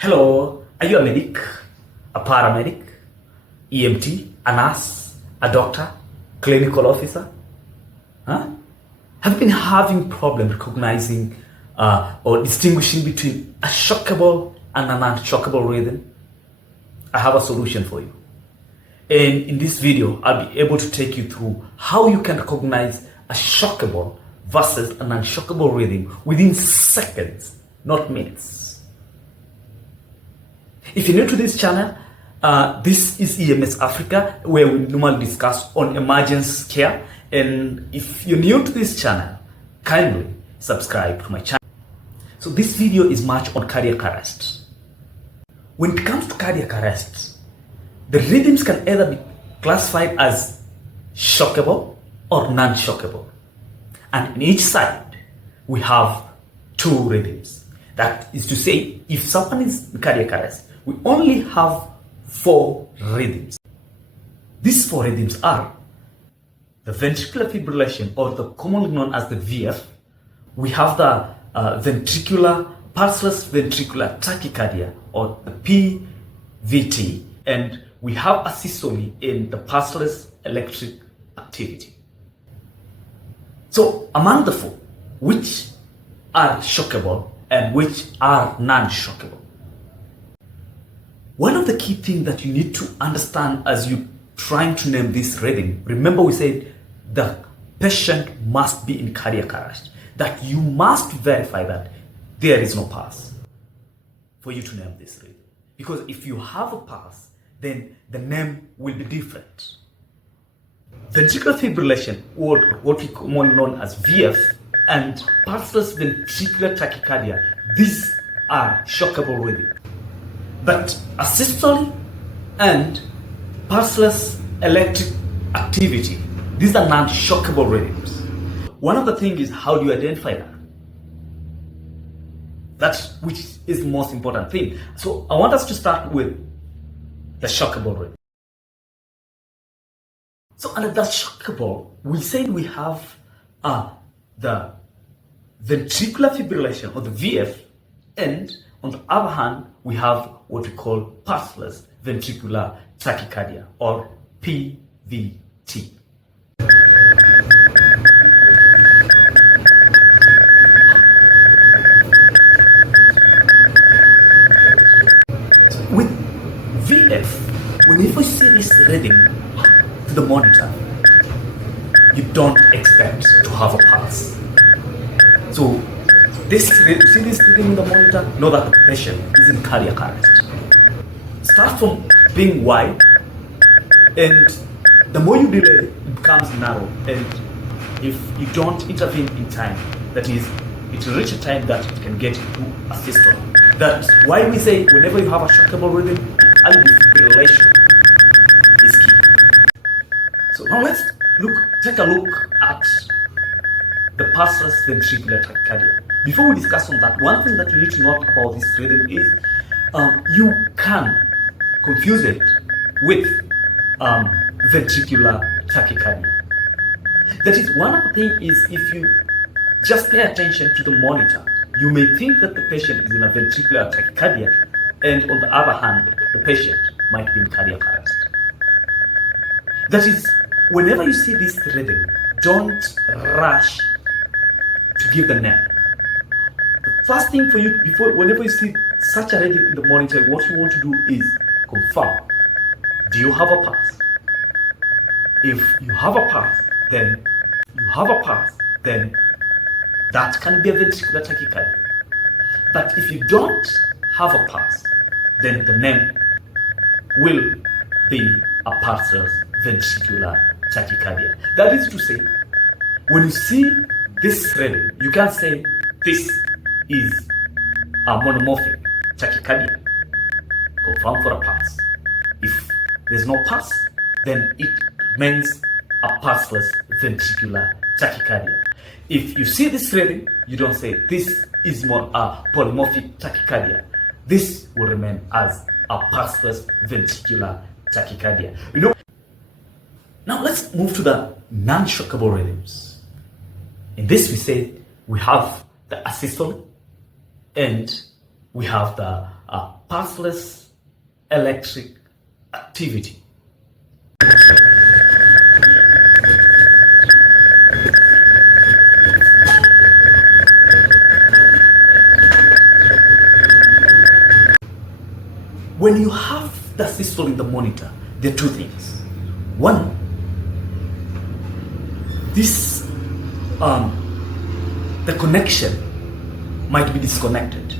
Hello, are you a medic, a paramedic, EMT, a nurse, a doctor, clinical officer? Huh? Have you been having problem recognizing or distinguishing between a shockable and a non-shockable rhythm? I have a solution for you. And in this video, I'll be able to take you through how you can recognize a shockable versus a non-shockable rhythm within seconds, not minutes. If you're new to this channel, this is EMS-AFRICA, where we normally discuss on emergency care. And if you're new to this channel, kindly subscribe to my channel. So this video is much on cardiac arrest. When it comes to cardiac arrest, the rhythms can either be classified as shockable or non-shockable. And in each side, we have two rhythms. That is to say, if someone is in cardiac arrest, we only have 4 rhythms. These 4 rhythms are the ventricular fibrillation, or the commonly known as the VF. We have the pulseless ventricular tachycardia, or the PVT, and we have asystole in the pulseless electric activity. So among the 4, which are shockable and which are non-shockable? One of the key things that you need to understand as you're trying to name this rhythm, remember we said the patient must be in cardiac arrest, that you must verify that there is no pulse for you to name this rhythm. Because if you have a pulse, then the name will be different. Ventricular fibrillation, or what we commonly known as VF, and pulseless ventricular tachycardia, these are shockable rhythms. But asystole and pulseless electric activity, these are non-shockable rhythms. One of the things is, how do you identify that? That's which is the most important thing. So I want us to start with the shockable rhythm. So under the shockable, we said we have the ventricular fibrillation, or the VF, and on the other hand, we have what we call pulseless ventricular tachycardia, or PVT. With VF, whenever you see this reading to the monitor, you don't expect to have a pulse. So see this reading in the monitor, know that the patient is in cardiac arrest. Start from being wide, and the more you delay, it becomes narrow. And if you don't intervene in time, that is, it will reach a time that it can get to asystole. That's why we say whenever you have a shockable rhythm, early fibrillation is key. So now let's take a look at the pulseless ventricular tachycardia. Before we discuss on that, one thing that you need to note about this rhythm is you can confuse it with ventricular tachycardia. That is, one of the things is, if you just pay attention to the monitor, you may think that the patient is in a ventricular tachycardia, and on the other hand, the patient might be in cardiac arrest. That is, whenever you see this rhythm, don't rush to give the name. First thing for you, whenever you see such a rhythm in the monitor, what you want to do is confirm. Do you have a pulse? If you have a pulse, then that can be a ventricular tachycardia. But if you don't have a pulse, then the name will be a pulseless ventricular tachycardia. That is to say, when you see this rhythm, you can say this is a monomorphic tachycardia. Confirm for a pulse. If there's no pulse, then it means a pulseless ventricular tachycardia. If you see this rhythm, you don't say this is more a polymorphic tachycardia. This will remain as a pulseless ventricular tachycardia. Now let's move to the non-shockable rhythms. In this, we said we have the asystole and we have the pulseless electric activity. When you have the systole in the monitor, there are two things. One, this the connection might be disconnected.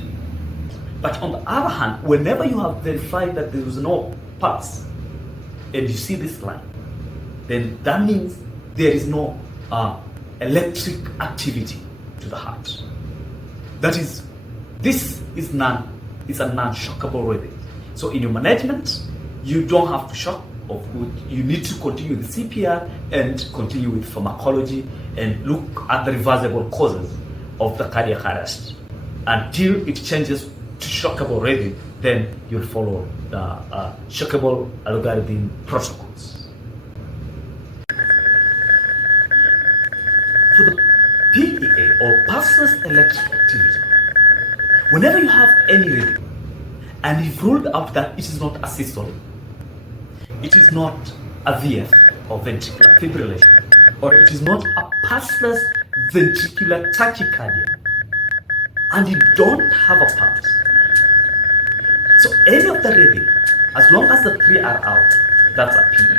But on the other hand, whenever you have verified that there is no pulse and you see this line, then that means there is no electric activity to the heart. That is, this is a non-shockable rhythm. So in your management, you don't have to shock. You need to continue with CPR and continue with pharmacology and look at the reversible causes of the cardiac arrest until it changes to shockable rhythm. Then you'll follow the shockable algorithm protocols. For the PEA or pulseless electric activity, whenever you have any rhythm and you've ruled out that it is not asystole, it is not a VF or ventricular fibrillation, or it is not a pulseless ventricular tachycardia, and you don't have a pulse. So any of the rhythm, as long as the three are out, that's a PEA.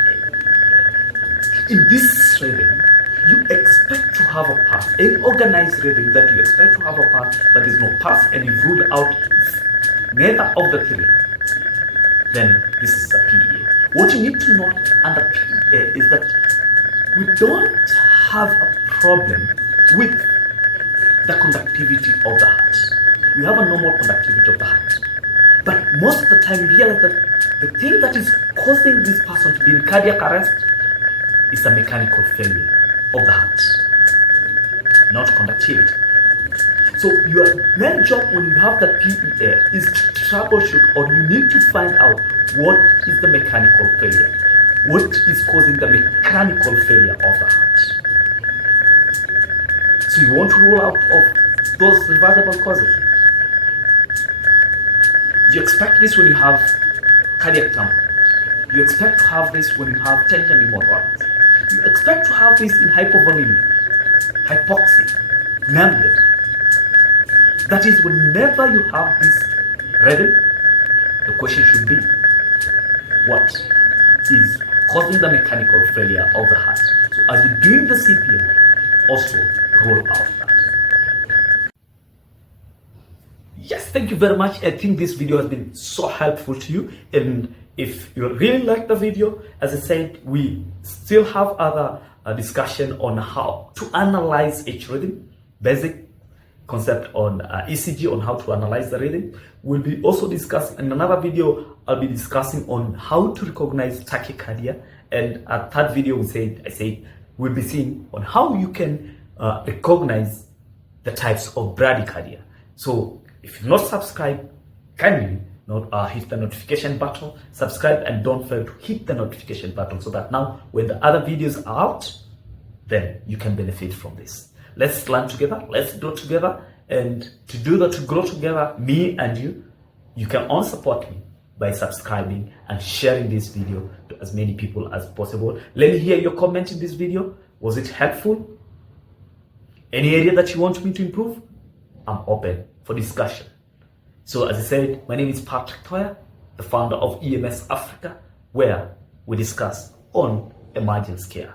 In this rhythm, you expect to have a pulse. Any organized rhythm that you expect to have a pulse, but there's no pulse, and you've ruled out neither of the three, then this is a PEA. What you need to note under PEA is that we don't have a problem with the conductivity of the heart. We have a normal conductivity of the heart. But most of the time, we realize that the thing that is causing this person to be in cardiac arrest is a mechanical failure of the heart, not conductivity. So your main job when you have the PEA is to troubleshoot, or you need to find out what is the mechanical failure. What is causing the mechanical failure of the heart? So you want to rule out of those reversible causes. You expect this when you have cardiac tamponade. You expect to have this when you have tension in motor. You expect to have this in hypovolemia, hypoxia, numbness. That is, whenever you have this rhythm, the question should be, what is causing the mechanical failure of the heart? So as you're doing the CPR, also rule out that. Yes, thank you very much. I think this video has been so helpful to you. And if you really like the video, as I said, we still have other discussion on how to analyze each rhythm, basic concept on ECG, on how to analyze the rhythm. We'll be also discussing in another video. I'll be discussing on how to recognize tachycardia, and a third video I said we'll be seeing on how you can recognize the types of bradycardia. So if you're not subscribed, kindly hit the notification button, subscribe, and don't fail to hit the notification button so that now when the other videos are out, then you can benefit from this. Let's learn together, let's grow together, and to do that, to grow together, me and you can all support me by subscribing and sharing this video to as many people as possible. Let me hear your comment in this video. Was it helpful? Any area that you want me to improve? I'm open for discussion. So as I said, my name is Patrick Toya, the founder of EMS-AFRICA, where we discuss on emergency care.